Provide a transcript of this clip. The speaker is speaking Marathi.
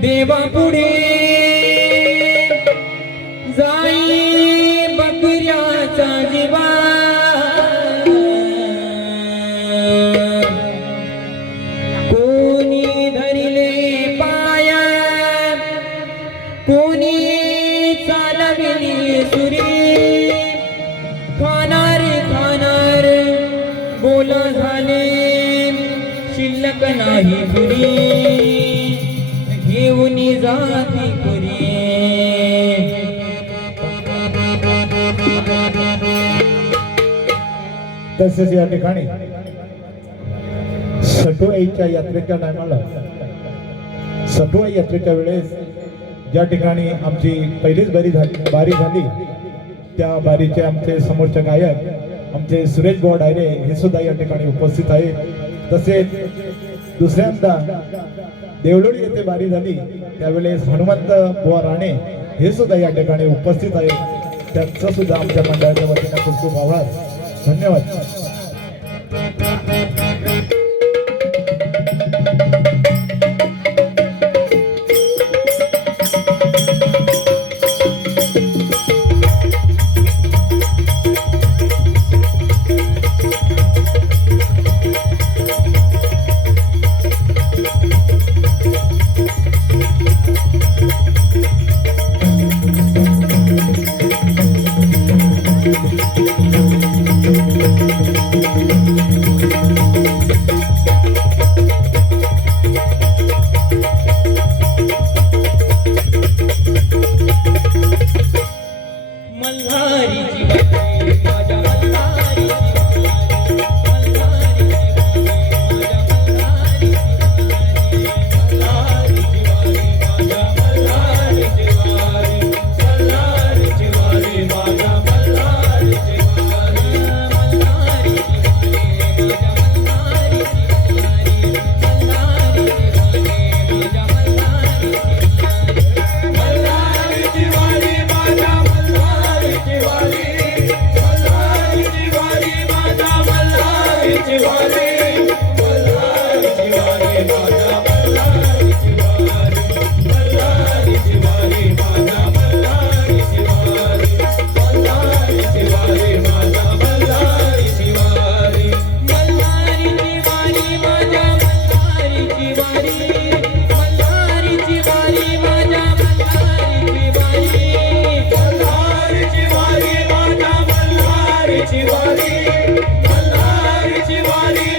देवा पुढे. जाई बकऱ्याचा जीवा. कोणी धरिले पाया. कोणी चालविली सुरी. खाणार खाणार बोल झाले. शिल्लक नाही पुरी पुरी तसेच या ठिकाणी सटुआईच्या यात्रेच्या टायमाला सटुआई यात्रेच्या वेळेस ज्या ठिकाणी आमची पहिलीच बारी झाली बारी झाली त्या बारीचे आमचे समोरचे गायक आमचे सुरेश भाऊ डायरे हे सुद्धा या ठिकाणी उपस्थित आहेत. तसेच दुसऱ्यांदा देवलोडी येथे बारी झाली. त्यावेळेस हनुमंत बुवा राणे हे सुद्धा या ठिकाणी उपस्थित आहेत. त्यांचं सुद्धा आमच्या मंडळाच्या वतीने खूप खूप आभार. धन्यवाद. शिवारी मल्हारी शिवारी